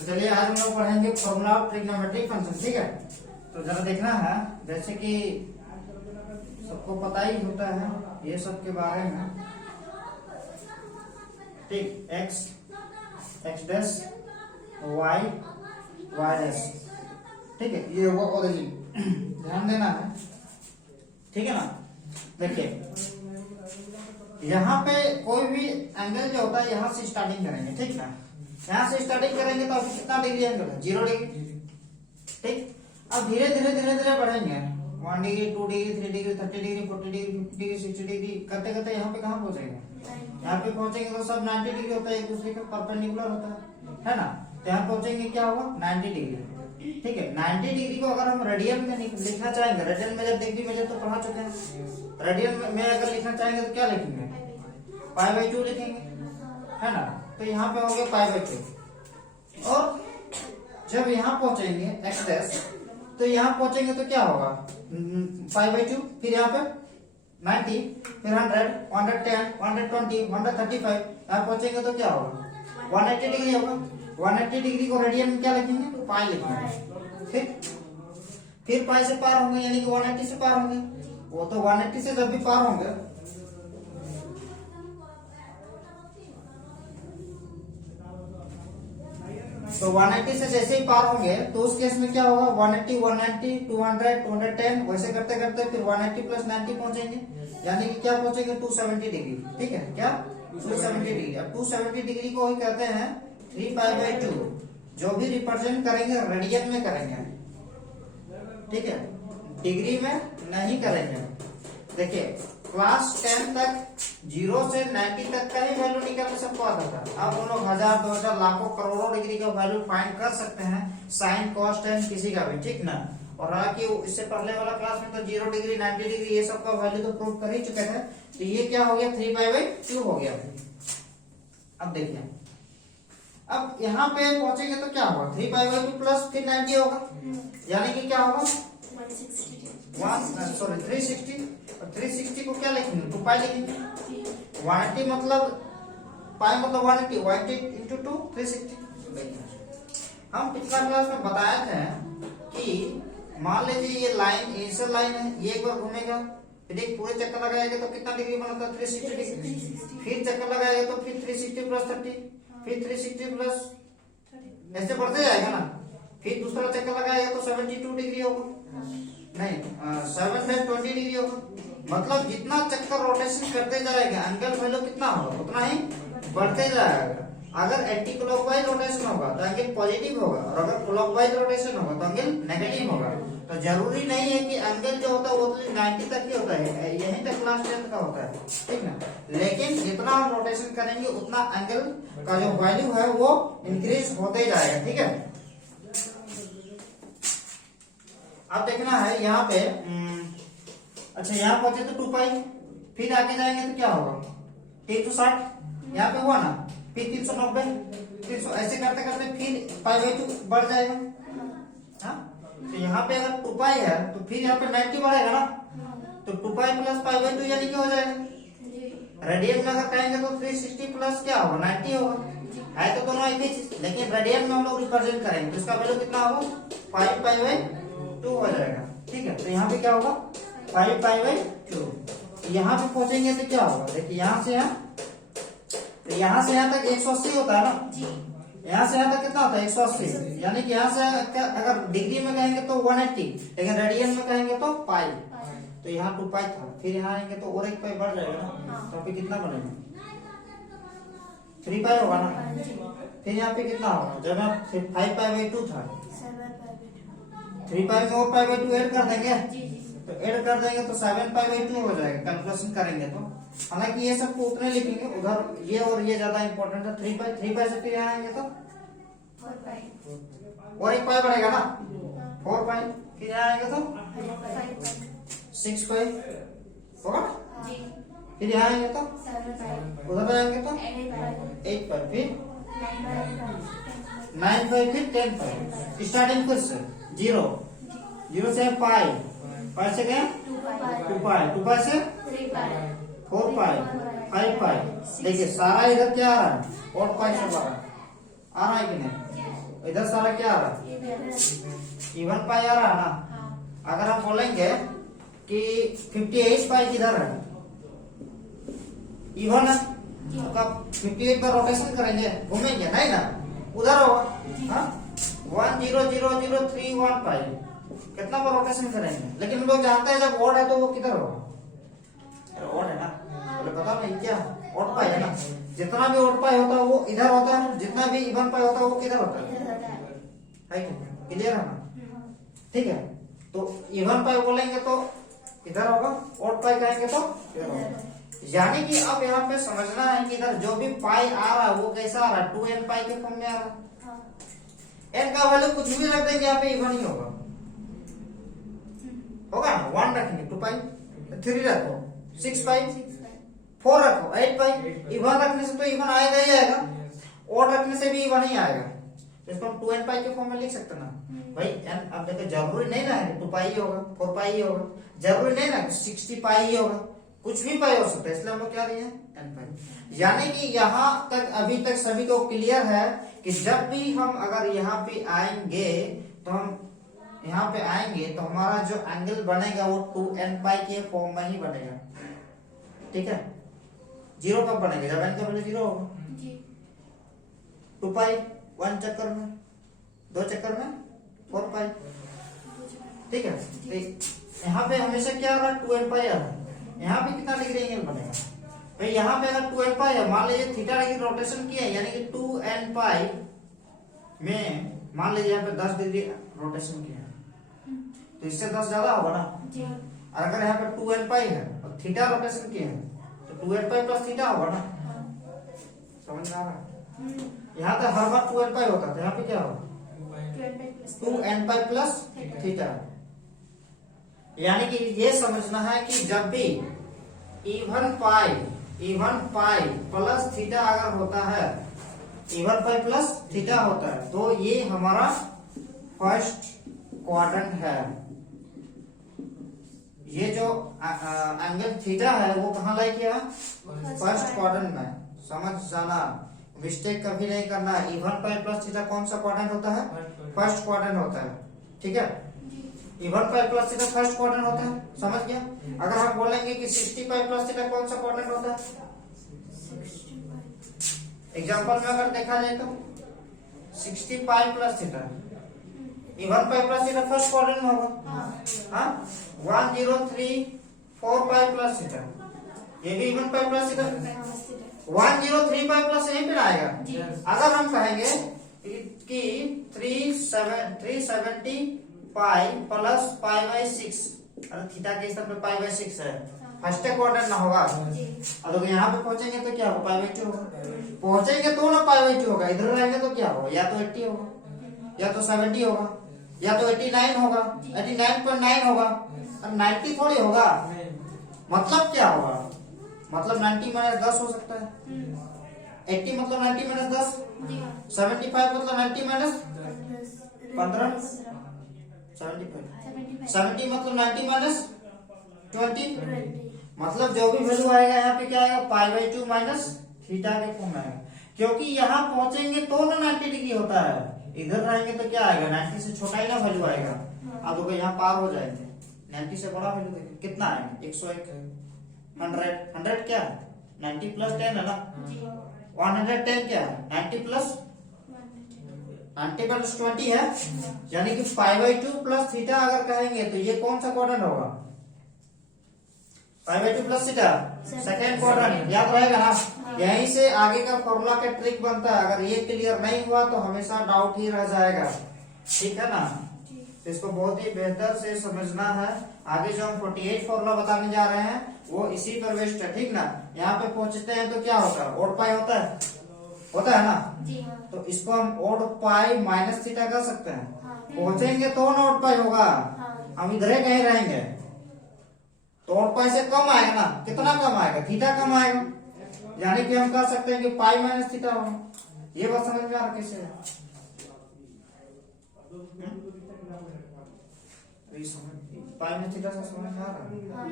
तो चलिए आज हम लोग पढ़ेंगे फॉर्मूला ऑफ ट्रिग्नोमेट्रिक फंक्शन। ठीक है, तो जरा देखना है, जैसे कि सबको पता ही होता है ये सब के बारे में। ठीक, X X dash Y Y dash, ठीक है, ये होगा ओरिजिन, ध्यान देना है। ठीक है ना, देखिए यहाँ पे कोई भी एंगल जो होता है यहाँ से स्टार्टिंग करेंगे। ठीक ना, यहाँ से स्टार्टिंग करेंगे तो अभी कितना डिग्री एंगल है? 0 डिग्री। ठीक, अब धीरे धीरे धीरे धीरे बढ़ेंगे, 1 degree, 2 degree, 3 degree, 30 degree, 40 degree, 50 degree, 60 degree करते करते यहाँ पे कहाँ पहुंचेंगे? यहाँ पे पहुंचेंगे तो सब 90 डिग्री होता है, एक दूसरे के परपेंडिकुलर होता है ना। तो यहाँ पहुंचेंगे क्या होगा? 90 डिग्री। ठीक है, 90 डिग्री को अगर हम रेडियन में लिखना चाहेंगे, रेडियन मेजर डिग्री मेजर तो पढ़ा चुके हैं, रेडियन में अगर लिखना चाहेंगे तो क्या लिखेंगे? π/2 लिखेंगे, है ना। तो यहाँ पे हो गया π/2। और जब यहाँ पहुंचेंगे एक्स डैश, तो यहाँ पहुंचेंगे तो क्या होगा? π/2, फिर यहाँ पे 90, फिर 100, 110, 120, 135, यहाँ पहुंचेंगे तो क्या होगा? 180 डिग्री होगा। 180 डिग्री को रेडियन में क्या लिखेंगे? पाई लिखेंगे। फिर पाई से पार होंगे, यानी कि 180 से पार होंगे। वो तो 180 से जब भी पार होंगे तो 180 से जैसे ही पार होंगे तो उस केस में क्या होगा? 180, 190, 200, 210, वैसे करते करते फिर 180 प्लस 90 पहुंचेंगे, यानी कि क्या पहुंचेंगे? 270 डिग्री। ठीक है, क्या? 270 डिग्री। अब 270 डिग्री को ही कहते हैं 3π/2। जो भी रिप्रेजेंट करेंगे रेडियन में करेंगे, ठीक है, डिग्री में नहीं करेंगे। देखिए क्लास 10 तक 0 से 90 तक का ही वैल्यू निकालने सबको आता था। अब हम लोग 1000, 2000, लाखों, करोड़ों डिग्री का वैल्यू फाइंड कर सकते हैं, साइन, कॉस, टेन किसी का भी। ठीक ना, और हालांकि इससे पहले वाला क्लास में तो 0 डिग्री, 90 डिग्री ये सब का वैल्यू तो प्रूव कर ही चुके थे। तो ये क्या हो गया? 3π/2 हो गया। अब देखिए, अब यहाँ पे पहुंचेंगे तो क्या होगा? 3π/2 प्लस फिर 90 होगा, यानी कि क्या होगा? 360। और 360 को क्या लिखेंगे? 2π लिखेंगे। 180 मतलब पाई मतलब 180, 180 इंटू 2, 360। हम पिछला क्लास में बताए थे कि मान लीजिए ये लाइन इनिशियल लाइन है, ये एक बार घूमेगा, फिर एक पूरे चक्कर लगाएगा तो कितना डिग्री बनता है? 360 डिग्री। फिर चक्कर लगाएगा तो फिर 360 प्लस 30, फिर 360 प्लस, ऐसे बढ़ते जाएगा ना। फिर दूसरा चक्कर लगाएगा तो 72 डिग्री होगा, नहीं 720 डिग्री होगा। मतलब जितना चक्कर रोटेशन करते जाएगा एंगल वैल्यू कितना होगा? उतना ही बढ़ते जाएगा। अगर एंटी क्लॉकवाइज रोटेशन होगा तो एंगल पॉजिटिव होगा, और अगर क्लॉकवाइज रोटेशन होगा तो एंगल नेगेटिव होगा। तो जरूरी नहीं है कि एंगल जो होता है वो 90 तक ही होता है, यहीं तक क्लास 10 का होता है। ठीक ना, लेकिन जितना हम रोटेशन करेंगे उतना एंगल का जो वैल्यू है वो इंक्रीज होते जाएगा। ठीक है, अब देखना है यहाँ पे, अच्छा यहाँ पहुंचे तो 2π, फिर आगे जाएंगे तो क्या होगा? 360, यहाँ पे हुआ ना, फिर 390, 300, ऐसे करते करते फिर π/2 बढ़ जाएगा। हाँ, तो यहाँ पे अगर 2π है तो फिर यहाँ पे 90 बढ़ेगा ना, तो 2π प्लस π/2 यानी क्या हो जाएगा? रेडियन में अगर कहेंगे तो 360 प्लस क्या होगा? 90 होगा। है तो दोनों एक ही चीज, लेकिन रेडियन में हम लोग रिप्रेजेंट करेंगे तो इसका वैल्यू कितना होगा? 5π/2 हो जाएगा। ठीक है, तो यहाँ पे क्या होगा? 5π/2। यहाँ पे पहुंचेंगे तो क्या होगा? देखिए यहाँ से यहाँ, तो यहाँ से यहाँ तक 180 होता है ना, यहाँ से यहाँ तक कितना होता है? 180, यानी कि यहाँ से अगर डिग्री में कहेंगे तो 180, लेकिन रेडियन में कहेंगे तो पाई। तो यहाँ 2π था, फिर यहाँ आएंगे तो और 1π बढ़ जाएगा ना, तो अभी कितना बनेगा? 3π होगा ना। फिर यहाँ पे कितना होगा? जब यहाँ 5π/2 था, 3π में और π/2 ऐड कर देंगे, तो ऐड कर देंगे तो 7π/2 हो जाएगा कैलकुलेशन करेंगे तो। हालांकि ये सबको उतने लिखेंगे, उधर ये और ये ज्यादा इंपॉर्टेंट है। 3π से फिर आएंगे तो 4π और 1π बढ़ेगा ना, 4π, फिर आएंगे तो 6π होगा ना, फिर यहाँ आएंगे तो उधर आएंगे तो 8π, फिर 9π, फिर 10π। स्टार्टिंग फिर से 0 से पाई से क्या? 2π से 4π, 5π। देखिए सारा इधर क्या आ रहा है? और पाई से आ रहा है कि नहीं? इधर सारा क्या आ रहा है? इवन पाई आ रहा है ना। अगर हम बोलेंगे कि 58 पाई किधर है, इवन है, तो 58 पर रोटेशन करेंगे, घूमेंगे नहीं ना, उधर होगा। 10003 पाई कितना पर रोटेशन करेंगे, लेकिन हम लोग जानते हैं जब ओड है तो वो किधर होगा, ओड है ना, बोले पता नहीं क्या ओड पाई है ना। जितना भी ओड पाई होता है वो इधर होता है, जितना भी इवन पाई होता है वो किधर होता है क्लियर है ना। ठीक है, तो इवन पाई बोलेंगे तो इधर होगा, ओड पाई कहेंगे तो इधर होगा। यानी कि अब यहाँ पे समझना है कि इधर जो भी पाई आ रहा है वो कैसा आ रहा है, 2n पाई के फॉर्म में आ रहा है। n का वैल्यू कुछ भी रख देंगे यहाँ पे इवन ही होगा, होगा ना। 1 रखेंगे 2 पाई, 3 रखो 6 पाई, 4 रखो 8 पाई। इवन रखने से तो इवन आएगा ही आएगा, ओड रखने से भी इवन ही आएगा। इसको हम 2n पाई के फॉर्म में लिख सकते ना भाई। n अब देखो जरूरी नहीं ना है 2 पाई ही होगा, 4 पाई ही होगा, जरूरी नहीं ना 60 पाई ही होगा, कुछ भी पाई हो सकता है, इसलिए हम लोग क्या दिए n पाई। यानी कि यहाँ तक अभी तक सभी को क्लियर है कि जब भी हम अगर यहाँ पे आएंगे तो हम यहाँ पे आएंगे तो हमारा जो एंगल बनेगा वो 2n पाई के फॉर्म में ही बनेगा। ठीक है, जीरो कब बनेगा, जब n का वैल्यू 0 होगा। 2 पाई 1 चक्कर में, 2 चक्कर में 4 पाई। ठीक है, यहाँ पे हमेशा क्या आ रहा है 2n पाई आ रहा है। यहाँ पे कितना डिग्री एंगल बनेगा भाई, यहाँ पे अगर 2n पाई है, मान लीजिए थीटा डिग्री रोटेशन किया है, यानी कि 2n पाई में मान लीजिए यहाँ पे 10 डिग्री रोटेशन किया है, तो इससे 10 ज्यादा होगा ना। और अगर यहाँ पे 2n पाई है और थीटा रोटेशन किया है तो 2n पाई प्लस थीटा होगा ना। समझ में आ रहा है, यहाँ तो हर बार 2n पाई होता था, यहाँ पे क्या होगा 2n पाई प्लस थीटा। यानी कि ये समझना है कि जब भी इवन पाई प्लस थीटा अगर होता है, इवन पाई प्लस थीटा होता है, तो ये हमारा फर्स्ट क्वाड्रेंट है। ये जो एंगल थीटा है वो कहाँ लाई किया, फर्स्ट क्वाड्रेंट में। समझ जाना, मिस्टेक कभी नहीं करना। इवन पाई प्लस थीटा कौन सा क्वाड्रेंट होता है, फर्स्ट क्वाड्रेंट होता है। ठीक है, इवन पाई प्लस थीटा फर्स्ट क्वाड्रेंट होता है, समझ गया। अगर हम बोलेंगे कि 60 पाई प्लस थीटा कौन सा क्वाड्रेंट होता है, एग्जांपल में अगर देखा जाए तो 60 पाई प्लस थीटा, इवन पाई प्लस थीटा फर्स्ट क्वाड्रेंट में होगा। 1034 पाई प्लस थीटा, ये भी इवन पाई प्लस थीटा। 103 पाई प्लस यहीं पे आएगा। अगर हम कहेंगे कि 370 पाई प्लस पाई बाई 6, अरे थीटा के स्थान पे पाई बाई 6 है, फर्स्ट क्वाड्रेंट ना होगा। और तो यहाँ पे पहुंचेंगे तो क्या होगा, पाई बाई 2 होगा। पहुंचेंगे तो ना पाई बाई 2 होगा, इधर रहेंगे तो क्या होगा, या तो 80 होगा, या तो 70 होगा, या तो 89 होगा, 89.9 होगा। और 90 थोड़ी होगा, मतलब क्या होगा, मतलब 90 माइनस 10 हो सकता है। 80 मतलब 90 माइनस 10, 75 मतलब 90 माइनस 15, 70 मतलब 90 माइनस 20, मतलब जो भी वैल्यू आएगा यहाँ पे क्या आएगा, पाई बाई 2 माइनस थीटा के फॉर्म में आएगा। क्योंकि यहाँ पहुंचेंगे तो ना 90 डिग्री होता है, इधर रहेंगे तो क्या आएगा, 90 से छोटा ही ना वैल्यू आएगा। अब तो यहाँ पार हो जाएंगे, 90 से बड़ा वैल्यू देखिए कितना आएगा, 101, 100 क्या है, 90 प्लस 10 है ना, 110 क्या है, 90 प्लस 20 है। यानी कि पाई बाई 2 प्लस थीटा अगर कहेंगे तो ये कौन सा क्वाड्रेंट होगा, pi by 2 plus theta second quadrant, याद रहेगा ना। यहीं से आगे का फॉर्मूला का ट्रिक बनता है, अगर ये क्लियर नहीं हुआ तो हमेशा डाउट ही रह जाएगा। ठीक है ना, तो इसको बहुत ही बेहतर से समझना है। आगे जो हम 48 फॉर्मूला बताने जा रहे हैं वो इसी पर बेस्ड है। ठीक ना, यहाँ पे पहुंचते हैं तो क्या होता है, ओड पाई होता है ना। तो इसको हम ओड पाई माइनस थीटा कर सकते हैं। पहुंचेंगे तो ना ओड पाई होगा, हम इधर ही कहीं रहेंगे तो ओड पाई से कम आएगा ना, कितना कम आएगा, थीटा कम आएगा। यानी कि हम कह सकते हैं कि पाई माइनस थीटा होगा। ये बात समझ में आ रहा कैसे है, पाई माइनस थीटा से समझ में आ रहा है।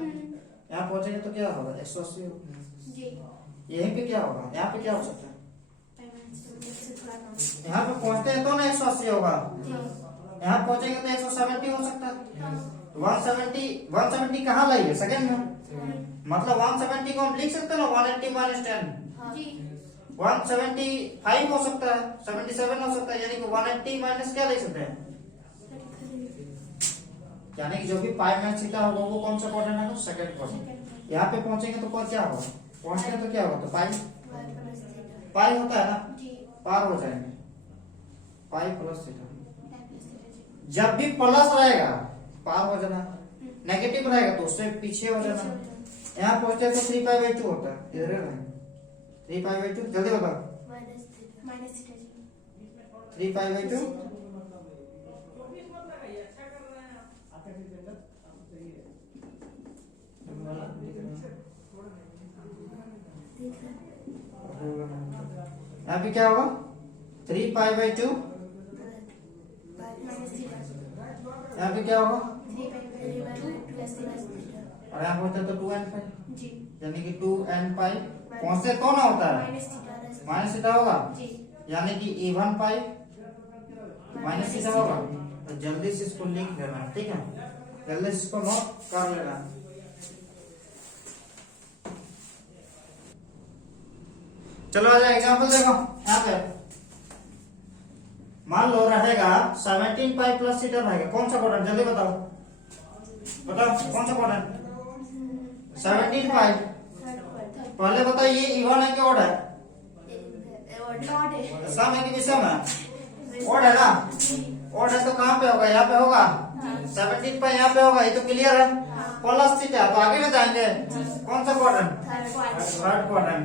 यहाँ पहुंचेंगे तो क्या होगा, 180 होगा। यहीं पे क्या होगा, यहाँ पे क्या हो सकता है, यहाँ पे पहुंचते हैं तो ना 180 होगा, यहाँ पहुंचेंगे तो 170 हो सकता है। 170 कहाँ लाइए सेकंड में, मतलब 170 को हम लिख सकते हैं ना 180 माइनस 10, 175 हो सकता है, 77 हो सकता है, यानी कि 180 माइनस क्या लिख सकते हैं, यानी कि जो भी पाई माइनस थीटा होगा वो कौन सा क्वाड्रेंट है, सेकंड क्वाड्रेंट। यहाँ पे पहुंचेंगे तो क्या होगा, पहुंचेंगे तो क्या होगा, तो पाई होता है ना, पार हो जाएंगे, पाई प्लस थीटा। जब भी प्लस रहेगा पार हो जाना, नेगेटिव रहेगा तो उससे पीछे हो जाना। यहाँ पहुंचते तो 3π/2 होता है, इधर है 3π/2, जल्दी बताओ, 3π/2 यहाँ पे क्या होगा, 3π/2, यहाँ पे क्या होगा, और यहाँ पहुंचते तो 2nπ, यानी कि 2nπ पहुंचते तो ना होता है माइनस थीटा होगा, यानी कि इवन पाई माइनस थीटा होगा। तो जल्दी से इसको लिख लेना, ठीक है, जल्दी से इसको नोट कर लेना। चलो आ जाए एग्जाम्पल देखो, यहाँ पे मान लो रहेगा 17π प्लस थीटा रहेगा, कौन सा क्वाड्रेंट, जल्दी बताओ, बताओ कौन सा क्वाड्रेंट, 17π। पहले बताओ ये इवन है कि ऑड है, सम है कि विषम है, ऑड है ना, ऑड है तो कहाँ पे होगा, यहाँ पे होगा, 17π यहाँ पे होगा, ये तो क्लियर है, प्लस थीटा तो आगे में जाएंगे, कौन सा क्वाड्रेंट, थर्ड क्वाड्रेंट,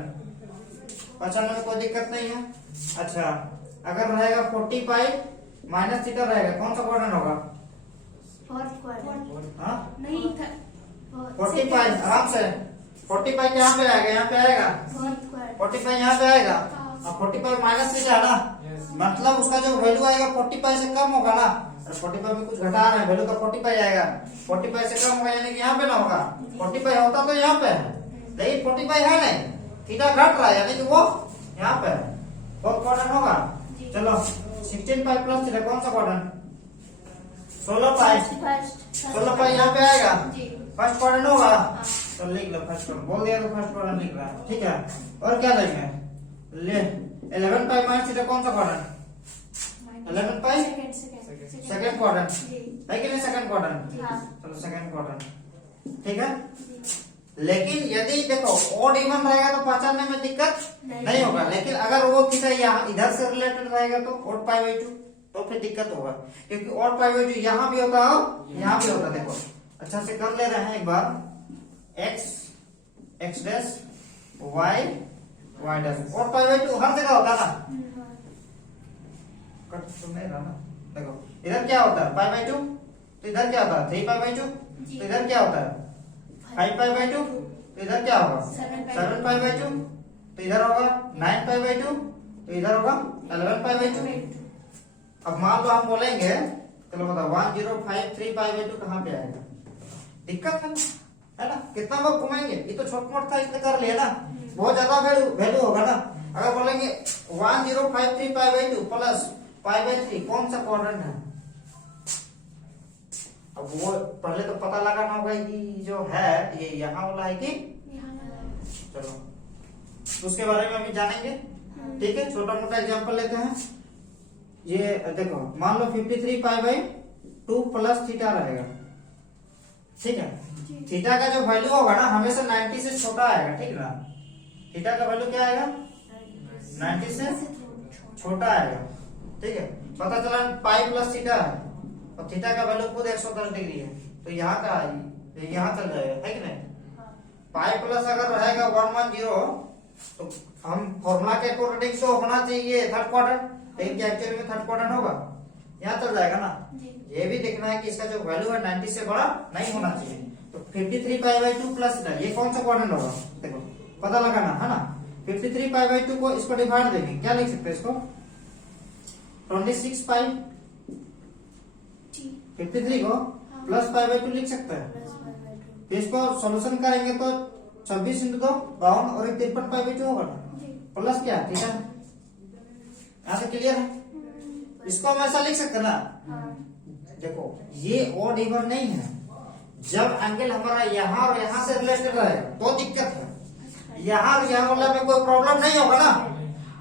पहचानने में कोई दिक्कत नहीं है। अच्छा अगर रहेगा 40π माइनस थीटा रहेगा, कौन सा क्वाड्रेंट होगा, हाँ 40π, आराम से 40π यहाँ पे आएगा, यहाँ पे आएगा 40π यहाँ पे आएगा, और 40π माइनस थीटा है ना, मतलब उसका जो वैल्यू आएगा 40π से कम होगा ना, और 40π में कुछ घटा रहे हैं वैल्यू का 40π आएगा, 40π से कम होगा यानी कि यहाँ पे ना होगा, 40π होता तो यहाँ पे है, लेकिन 40π है नहीं, थीटा घट रहा है यानी कि वो यहाँ पे है, बहुत क्वाड्रेंट होगा। चलो 16π प्लस थीटा कौन सा क्वाड्रेंट, 16π यहाँ पे आएगा, फर्स्ट क्वाड्रेंट होगा, तो लिख लो फर्स्ट क्वाड्रेंट, बोल दिया तो फर्स्ट क्वाड्रेंट लिख रहा है, ठीक है। और क्या लेंगे, ले 11π माइनस थीटा कौन सा क्वाड्रेंट, 11π सेकंड क्वाड्रेंट है कि नहीं, सेकंड क्वाड्रेंट, चलो सेकंड क्वाड्रेंट, ठीक है। लेकिन यदि देखो ऑड इवन रहेगा तो पहचानने में दिक्कत नहीं होगा, लेकिन अगर वो थीटा यहाँ इधर से रिलेटेड रहेगा तो ऑड π/2 तो फिर दिक्कत होगा, क्योंकि ऑड π/2 यहाँ भी होता है यहाँ भी होता है। देखो अच्छा से कर ले रहे हैं एक बार, x dash y dash, odd π/2 हर जगह होता है ना, कट तो नहीं रहा ना, देखो इधर क्या होता है π/2, तो इधर क्या होता है 3π/2, तो इधर क्या होता है 5π/2, तो इधर क्या होगा 7π/2, तो इधर होगा 9π/2, तो इधर होगा 11π/2। अब मान लो हम बोलेंगे, चलो बताओ 1053π/2 कहाँ पे आएगा, दिक्कत है ना, कितना बार घुमाएंगे, ये तो छोट मोट था इसलिए कर लिया ना, बहुत ज्यादा वैल्यू होगा ना। अगर बोलेंगे 1053π/2 प्लस π/3 कौन सा क्वाड्रेंट है, अब वो पहले तो पता लगाना होगा कि जो है ये यहाँ वाला है कि, चलो तो उसके बारे में अभी जानेंगे, ठीक है। छोटा मोटा एग्जांपल लेते हैं, ये देखो मान लो 53π/2 प्लस थीटा रहेगा, ठीक है, थीटा का जो वैल्यू होगा ना हमेशा 90 से छोटा आएगा, ठीक ना, थीटा का वैल्यू क्या आएगा 90 से छोटा आएगा, ठीक है। पता चला पाई प्लस थीटा है और थीटा का वैल्यू खुद 110 डिग्री है, तो यहाँ का यहाँ चल जाएगा, है कि नहीं। पाई प्लस अगर रहेगा 110 तो हम फॉर्मूला के अकॉर्डिंग तो होना चाहिए थर्ड क्वाड्रेंट, लेकिन एक्चुअली में थर्ड क्वाड्रेंट होगा, यहाँ चल जाएगा ना। ये भी देखना है कि इसका जो वैल्यू है 90 से बड़ा नहीं होना चाहिए। तो 53π/2 प्लस ये कौन सा क्वाड्रेंट होगा, देखो पता लगाना है ना। 53π/2 को इसको डिवाइड देंगे, क्या लिख सकते हैं इसको 26π, 53 को प्लस π/2 लिख सकते हैं। फिर इसको सॉल्यूशन करेंगे तो 26 × 2 52 और 53π/2 होगा ना, प्लस क्या थीटा यहाँ से क्लियर है? इसको हम ऐसा लिख सकते ना, देखो ये ऑड इवन नहीं है, जब एंगल हमारा यहाँ और यहाँ से रिलेटेड रहेगा तो दिक्कत है, यहाँ और यहाँ वाला में कोई प्रॉब्लम नहीं होगा ना,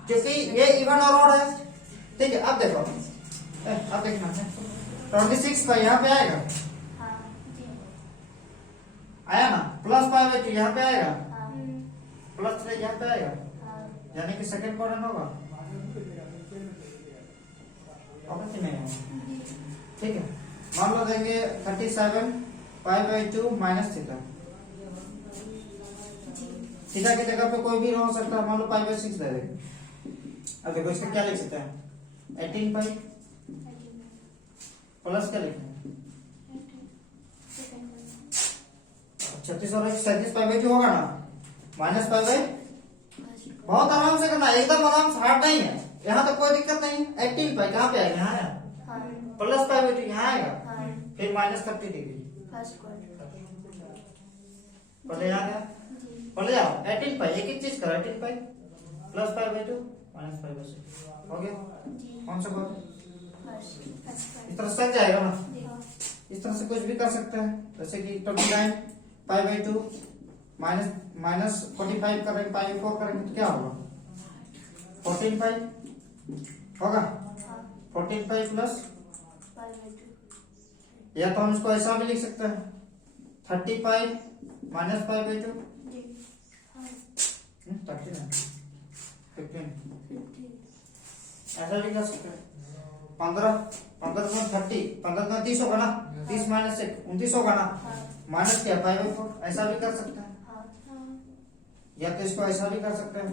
क्योंकि ये इवन और ऑड है। ठीक है, अब देखो, अब देखना है 26 पाई यहाँ पे आएगा, आया ना, प्लस पाई बाई 2 यहाँ पे आएगा, प्लस 3 यहाँ पे आएगा, यानी कि सेकंड क्वाड्रेंट होगा, नहीं होगा। ठीक है, मान लो देंगे 37 pi by 2 minus theta, theta की जगह पे कोई भी हो सकता है, मान लो पाई बाई 6 दे देंगे। अब देखो इसका क्या लिख सकते हैं, 18 पाई प्लस क्या लिखें 36 और 37 पाई बाई 2 होगा ना, माइनस पाई बाई, बहुत आराम से करना, एकदम आराम से, हार्ड नहीं है, यहाँ तो कोई दिक्कत नहीं। 18 पाई कहाँ पे आएगा, यहाँ आया, प्लस पाई बाई 2 यहाँ आएगा, फिर माइनस 30 डिग्री, पहले यहाँ गया, पहले जाओ 18 पाई, एक चीज करो, 18 pi plus pi by 2 minus pi by 6 हो गया। कौन सा बात, इस तरह से जाएगा ना, इस तरह से कुछ भी कर सकते हैं, जैसे कि 29 पाई बाई 2 माइनस 45 करेंगे, पाई 4 करेंगे तो क्या होगा, 14 पाई होगा, 14 पाई प्लस, या तो हम इसको ऐसा भी लिख सकते हैं 30 पाई माइनस पाई बाई 2, 15 ऐसा भी कर सकते हैं, 15 15 30 15 30 होगा ना, 30 माइनस 1 29 होगा ना, माइनस क्या पाई बाई 4, ऐसा भी कर सकते हैं, या तो इसको ऐसा भी कर सकते हैं,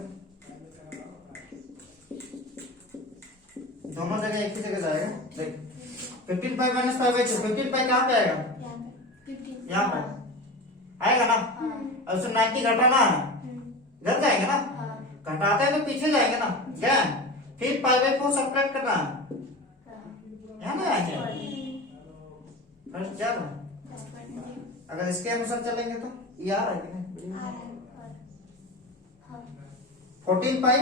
दोनों जगह एक ही जगह जाएगा। देख 15 पाई माइनस पाई बाई 2, 15 पाई कहाँ पे आएगा, यहाँ पे आएगा ना, और उससे 90 घटाना है, इधर जाएंगे ना, घटाते हैं तो पीछे जाएंगे ना, क्या फिर पाई बाई 4 सब्ट्रैक्ट करना है, यहाँ ना आएंगे फर्स्ट क्या है? अगर इसके अनुसार चलेंगे तो ये आ रहा है 14 पाई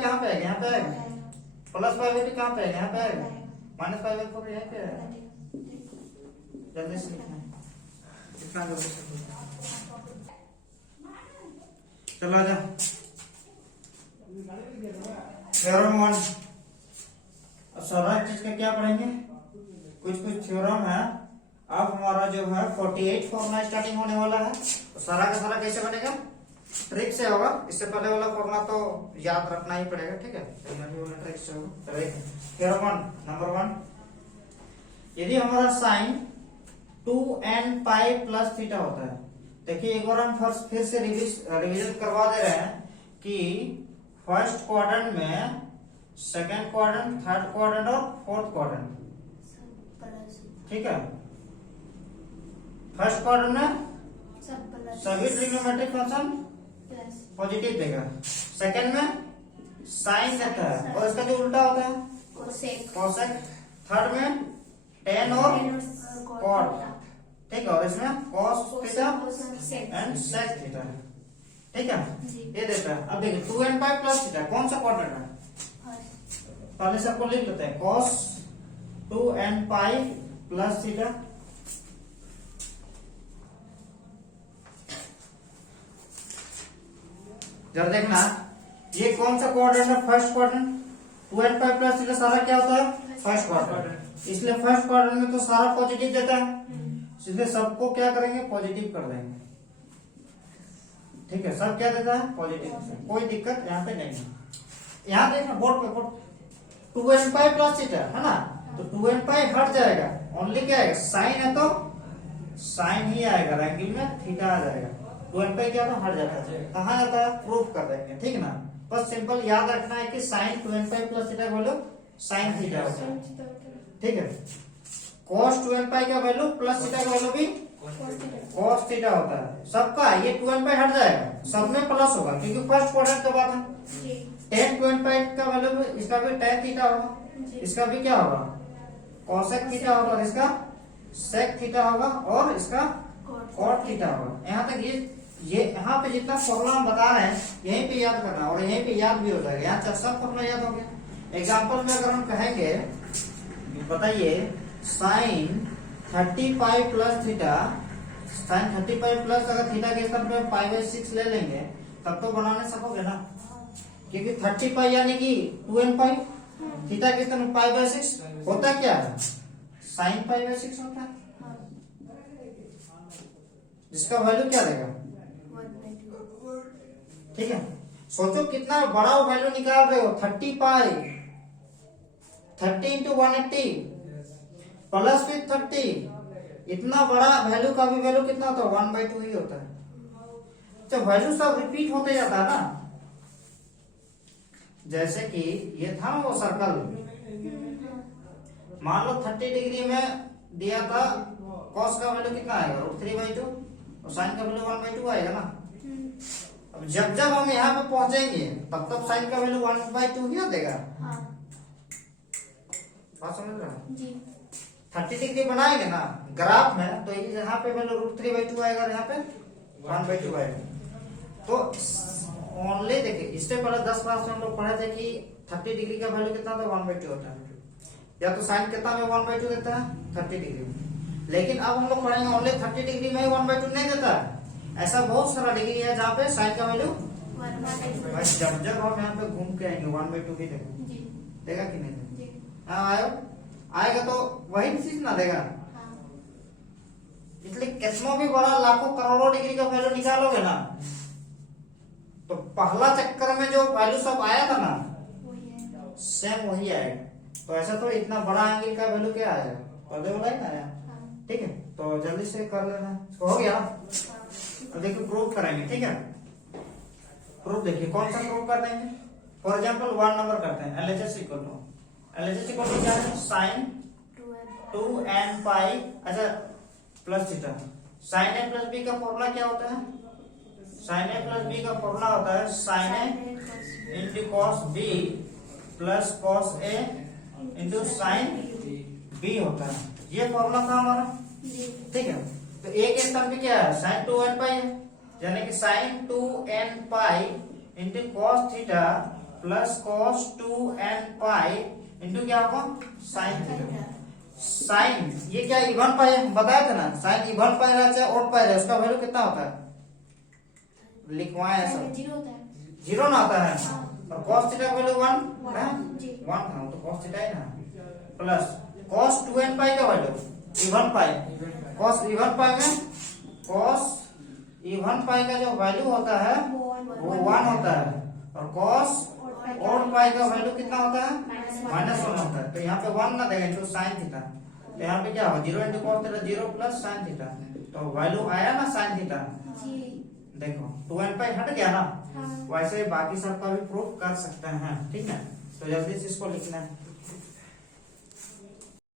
कहाँ पे आएगा, यहाँ पे आएगा, प्लस पाई बाई 2 कहाँ पे आएगा, यहाँ पे आएगा, माइनस पाई बाई 4 यहाँ पे आएगा। जल्दी से लिखना है, इतना जल्दी से चलो आ जाओ। थ्योरम 1, अब सारा चीज का क्या पढ़ेंगे, कुछ थ्योरम है। अब हमारा जो है 48 फॉर्मूला स्टार्टिंग होने वाला है, तो सारा का सारा कैसे बनेगा, ट्रिक से होगा। इससे पहले वाला फॉर्मूला तो याद रखना ही पड़ेगा, ठीक है, ट्रिक से होगा। थ्योरम 1 नंबर 1, यदि हमारा sign 2n pi plus theta होता है, देखिए एक बार हम फिर से रिवीजन करवा दे रहे हैं कि फर्स्ट क्वाड्रेंट में, सेकंड क्वाड्रेंट, थर्ड क्वाड्रेंट और फोर्थ क्वाड्रेंट, ठीक है, फर्स्ट क्वाड्रेंट में सभी ट्रिग्नोमेट्रिक फंक्शन पॉजिटिव देगा, सेकंड में साइन देता है और इसका जो उल्टा होता है कोसेक, थर्ड में टेन और कॉट, ठीक है, और इसमें cos theta and sec theta, ठीक है, ये देता है। अब देखिए 2n पाई प्लस थीटा कौन सा क्वाड्रेंट है, पहले से आपको लिख लेते हैं, cos 2n pi plus theta, जरा देखना ये कौन सा क्वाड्रेंट है, first quadrant, 2n pi plus theta सारा क्या होता है, फर्स्ट क्वाड्रेंट, इसलिए फर्स्ट क्वाड्रेंट में तो सारा पॉजिटिव देता है, इसलिए सबको क्या करेंगे, पॉजिटिव कर देंगे, ठीक है, सब क्या देता है, पॉजिटिव, कोई दिक्कत यहाँ पे नहीं है। यहाँ देखना बोर्ड पे, 2n पाई प्लस थीटा है ना, तो 2n पाई हट जाएगा, ओनली क्या आएगा, साइन है तो साइन ही आएगा, एंगल में थीटा आ जाएगा, 2n पाई क्या हट जाता है, कहाँ जाता है, प्रूफ कर देंगे, ठीक है ना। बस सिंपल याद रखना है कि sine 2n pi plus theta का वैल्यू साइन थीटा होता है, ठीक है, cos 2n पाई का वैल्यू प्लस थीटा का वैल्यू भी cos थीटा होता है, सबका ये 2n पाई हट जाएगा, सब में प्लस होगा क्योंकि फर्स्ट क्वाड्रेंट का बात है, tan 2n पाई का वैल्यू इसका भी tan थीटा होगा, इसका भी क्या होगा, cosec थीटा होगा, और इसका sec थीटा होगा, और इसका cot थीटा होगा। यहाँ तक ये ये यहाँ पे जितना फॉर्मूला हम बता रहे हैं यहीं पे याद करना और यहीं पे याद भी हो जाएगा। यहाँ सब फॉर्मूला याद हो गया। एग्जाम्पल में अगर हम कहेंगे बताइए sine 35 plus theta, sine 35 plus अगर थीटा के स्थान पे π/6 ले लेंगे तब तो बनाने सकोगे ना, क्योंकि 30 यानी कि 2n थीटा के स्थान पे π/6 होता क्या है, साइन π/6 होता है, जिसका वैल्यू क्या देगा। ठीक है, सोचो कितना बड़ा वैल्यू निकाल रहे हो, 30 इंटू 180 प्लस फिर 30, इतना बड़ा वैल्यू का भी वैल्यू कितना होता है 1/2 ही होता है। जब वैल्यू सब रिपीट होते जाता है ना, जैसे कि ये था ना वो सर्कल, मान लो 30 डिग्री में दिया था, कॉस का वैल्यू कितना आएगा √3/2 और साइन का वैल्यू 1/2 आएगा ना। अब जब जब हम यहाँ पे पहुंचेंगे तब तब साइन का वैल्यू 1/2 ही देगा। बात समझ रहे हो, 30 डिग्री बनाएंगे ना ग्राफ में तो ये यहाँ पे वैल्यू √3/2 आएगा और यहाँ पे 1/2 आएगा। तो ओनली देखिए, इससे पहले 10 क्लास में हम लोग पढ़े थे कि 30 डिग्री का वैल्यू कितना था 1/2 होता है, या तो साइन कितना में 1/2 देता है 30 डिग्री में। लेकिन अब हम लोग पढ़ेंगे ओनली 30 डिग्री में ही 1/2 नहीं देता है, ऐसा बहुत सारा डिग्री है जहाँ पे साइन का वैल्यू जब जब हम यहाँ पे घूम के आएंगे 1/2 ही देगा कि नहीं देगा, आएगा तो वही चीज ना देगा। इसलिए कितना भी बड़ा लाखों करोड़ों डिग्री का वैल्यू निकालोगे ना तो पहला चक्कर में जो वैल्यू सब आया था ना सेम वही आएगा। तो ऐसा तो इतना बड़ा एंगल का वैल्यू क्या आएगा, पहले वाला ही ना आया। ठीक है, तो जल्दी से कर लेना, हो गया। अब देखिए प्रूव करेंगे। ठीक है, प्रूफ देखिए कौन सा प्रूफ कर देंगे। फॉर एग्जांपल 1 नंबर करते हैं, LHS इक्वल टू क्या है, साइन 2n पाई, अच्छा plus theta. Sine a plus b का फॉर्मूला क्या होता है, साइन a प्लस b का फॉर्मूला होता है sine a into cos b plus cos a into sine b होता है। ये फॉर्मूला था हमारा। ठीक है, तो a के स्थान पे क्या है साइन 2n पाई है, यानी कि sine 2n pi into cos theta plus cos 2n pi into क्या होगा साइन थीटा। साइन ये क्या इवन पाई है, बताया था ना, साइन इवन पाई रहा चाहे ऑड पाई रहा, उसका वैल्यू कितना होता है, लिखवाए सब 0 ना होता है। और cos थीटा का वैल्यू 1 है, 1 था तो cos थीटा ही ना, प्लस cos 2n पाई का वैल्यू इवन पाई, cos इवन पाई में cos इवन पाई का जो वैल्यू होता है वो 1 होता है, और cos ऑड पाई का वैल्यू कितना होता है -1 होता है। तो यहाँ पे 1 ना देगा इंटू साइन थीटा, तो यहाँ पे क्या होगा 0 into cos theta 0 plus sine theta, तो वैल्यू आया ना साइन थीटा। देखो 2n पाई हट गया ना, वैसे बाकी सब का भी प्रूफ कर सकते हैं। ठीक है, तो जल्दी से इसको लिखना है।